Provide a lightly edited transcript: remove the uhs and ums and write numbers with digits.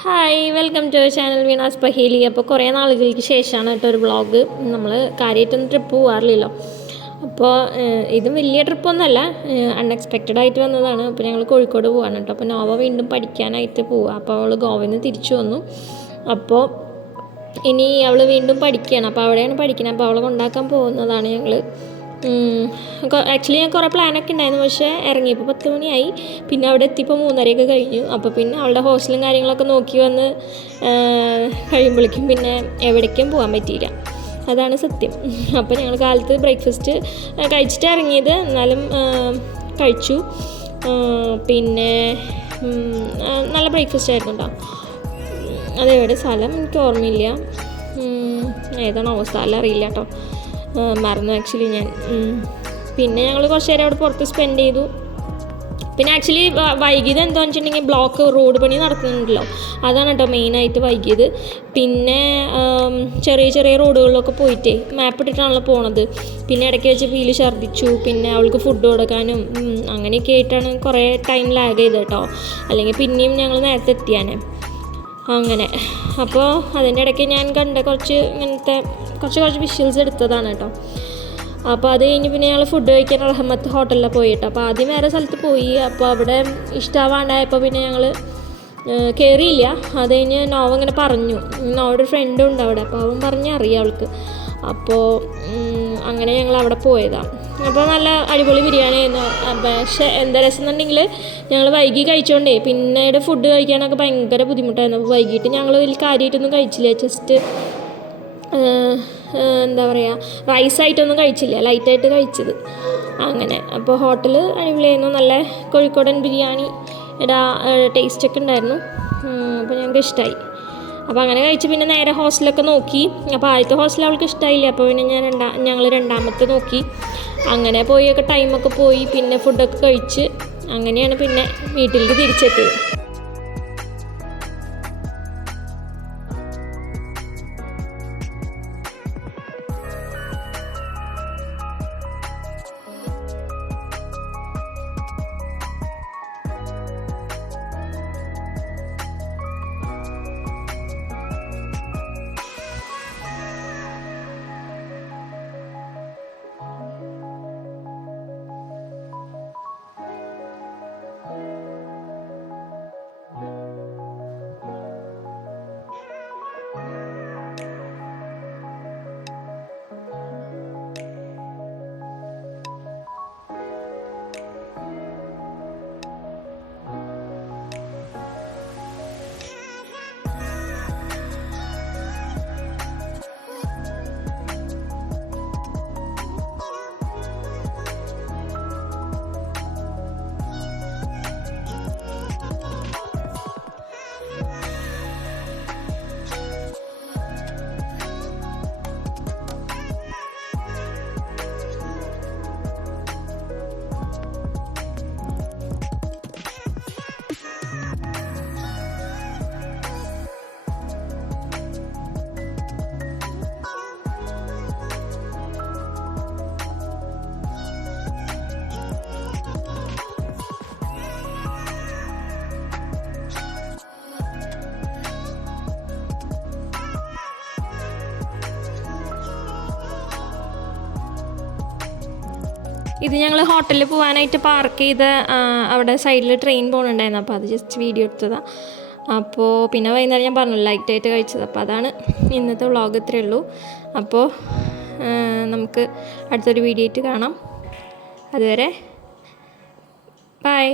Hi welcome to channel Veena's Paheli. അപ്പോൾ കുറേ നാളുകൾക്ക് ശേഷമാണ് കേട്ടോ ഒരു വ്ളോഗ്. നമ്മൾ കാര്യമായിട്ടൊന്നും ട്രിപ്പ് പോകാറില്ലല്ലോ. അപ്പോൾ ഇതും വലിയ ട്രിപ്പൊന്നുമല്ല, അൺഎക്സ്പെക്റ്റഡ് ആയിട്ട് വന്നതാണ്. അപ്പോൾ ഞങ്ങൾ കോഴിക്കോട് പോകാണ് കേട്ടോ. അപ്പോൾ നോവ വീണ്ടും പഠിക്കാനായിട്ട് പോവുക. അപ്പോൾ അവൾ ഗോവയിൽ നിന്ന് തിരിച്ചു വന്നു. അപ്പോൾ ഇനി അവൾ വീണ്ടും പഠിക്കുകയാണ്. അപ്പോൾ അവിടെയാണ് പഠിക്കുന്നത്. അപ്പോൾ അവളെ കൊണ്ടാക്കാൻ പോകുന്നതാണ് ഞങ്ങൾ. ആക്ച്വലി ഞാൻ കുറേ പ്ലാനൊക്കെ ഉണ്ടായിരുന്നു, പക്ഷേ ഇറങ്ങിയപ്പോൾ 10 മണിയായി. പിന്നെ അവിടെ എത്തിയപ്പോൾ 3:30 കഴിഞ്ഞു. അപ്പോൾ പിന്നെ അവളുടെ ഹോസ്റ്റലും കാര്യങ്ങളൊക്കെ നോക്കി വന്ന് കഴിയുമ്പോഴേക്കും പിന്നെ എവിടേക്കും പോകാൻ പറ്റിയില്ല. അതാണ് സത്യം. അപ്പോൾ ഞങ്ങൾ കാലത്ത് ബ്രേക്ക്ഫാസ്റ്റ് കഴിച്ചിട്ട് ഇറങ്ങിയത്, എന്നാലും കഴിച്ചു. പിന്നെ നല്ല ബ്രേക്ക്ഫാസ്റ്റ് ആയിരുന്നു കേട്ടോ. അതെവിടെ സ്ഥലം എനിക്ക് ഓർമ്മയില്ല, ഏതാണോ സ്ഥലം അറിയില്ല കേട്ടോ, മറന്നു ആക്ച്വലി ഞാൻ. പിന്നെ ഞങ്ങൾ കുറച്ച് നേരം അവിടെ പുറത്ത് സ്പെൻഡ് ചെയ്തു. പിന്നെ ആക്ച്വലി വൈകിയത് എന്താണെന്ന് വെച്ചിട്ടുണ്ടെങ്കിൽ ബ്ലോക്ക് റോഡ് പണി നടക്കുന്നുണ്ടല്ലോ, അതാണ് കേട്ടോ മെയിനായിട്ട് വൈകിയത്. പിന്നെ ചെറിയ ചെറിയ റോഡുകളിലൊക്കെ പോയിട്ടേ മാപ്പ് ഇട്ടിട്ടാണല്ലോ പോണത്. പിന്നെ ഇടയ്ക്ക് വെച്ച് ഫീല് ഛർദ്ദിച്ചു. പിന്നെ അവൾക്ക് ഫുഡ് കൊടുക്കാനും അങ്ങനെയൊക്കെ ആയിട്ടാണ് കുറേ ടൈം ലാഗ് ചെയ്തത് കേട്ടോ. അല്ലെങ്കിൽ പിന്നെയും ഞങ്ങൾ നേരത്തെ എത്തിയാനെ അങ്ങനെ. അപ്പോൾ അതിൻ്റെ ഇടയ്ക്ക് ഞാൻ കണ്ട കുറച്ച് ഇങ്ങനത്തെ കുറച്ച് വിഷ്വൽസ് എടുത്തതാണ് കേട്ടോ. അപ്പോൾ അത് കഴിഞ്ഞ് പിന്നെ ഞങ്ങൾ ഫുഡ് കഴിക്കാൻ റഹ്മത്ത് ഹോട്ടലിൽ പോയി കേട്ടോ. അപ്പോൾ ആദ്യം വേറെ സ്ഥലത്ത് പോയി. അപ്പോൾ അവിടെ ഇഷ്ടമാവാണ്ടായപ്പോൾ പിന്നെ ഞങ്ങൾ കയറിയില്ല. അത് കഴിഞ്ഞ് നോവ ഇങ്ങനെ പറഞ്ഞു, നോവയുടെ ഒരു ഫ്രണ്ടും ഉണ്ട് അവിടെ, അപ്പോൾ അവൻ അറിയാം അവൾക്ക്. അപ്പോൾ അങ്ങനെ ഞങ്ങൾ അവിടെ പോയതാണ്. അപ്പോൾ നല്ല അടിപൊളി ബിരിയാണി ആയിരുന്നു. പക്ഷേ എന്താ രസം എന്നുണ്ടെങ്കിൽ ഞങ്ങൾ വൈകി കഴിച്ചോണ്ടേ പിന്നീട് ഫുഡ് കഴിക്കാനൊക്കെ ഭയങ്കര ബുദ്ധിമുട്ടായിരുന്നു. അപ്പോൾ വൈകിട്ട് ഞങ്ങൾ വലിയ കാര്യമായിട്ടൊന്നും കഴിച്ചില്ല, ജസ്റ്റ് എന്താ പറയുക, റൈസായിട്ടൊന്നും കഴിച്ചില്ല, ലൈറ്റായിട്ട് കഴിച്ചത് അങ്ങനെ. അപ്പോൾ ഹോട്ടൽ അടിപൊളിയായിരുന്നു, നല്ല കോഴിക്കോടൻ ബിരിയാണി ടേസ്റ്റൊക്കെ ഉണ്ടായിരുന്നു. അപ്പോൾ ഞങ്ങൾക്ക് ഇഷ്ടമായി. അപ്പോൾ അങ്ങനെ കഴിച്ച് പിന്നെ നേരെ ഹോസ്റ്റലൊക്കെ നോക്കി. അപ്പോൾ ആദ്യത്തെ ഹോസ്റ്റൽ അവൾക്ക് ഇഷ്ടമായില്ല. അപ്പോൾ പിന്നെ ഞങ്ങൾ രണ്ടാമത്തെ നോക്കി. അങ്ങനെ പോയൊക്കെ ടൈമൊക്കെ പോയി. പിന്നെ ഫുഡൊക്കെ കഴിച്ച് അങ്ങനെയാണ് പിന്നെ വീട്ടിലേക്ക് തിരിച്ചെത്തിയത്. ഇത് ഞങ്ങൾ ഹോട്ടലിൽ പോകാനായിട്ട് പാർക്ക് ചെയ്ത അവിടെ സൈഡിൽ ട്രെയിൻ പോകുന്നുണ്ടായിരുന്നു. അപ്പോൾ അത് ജസ്റ്റ് വീഡിയോ എടുത്തതാണ്. അപ്പോൾ പിന്നെ വൈകുന്നേരം ഞാൻ പറഞ്ഞു ലൈറ്റായിട്ട് കഴിച്ചത്. അപ്പോൾ അതാണ് ഇന്നത്തെ വ്ളോഗ്, ഇത്രയേ ഉള്ളൂ. അപ്പോൾ നമുക്ക് അടുത്തൊരു വീഡിയോ ആയിട്ട് കാണാം. അതുവരെ ബൈ.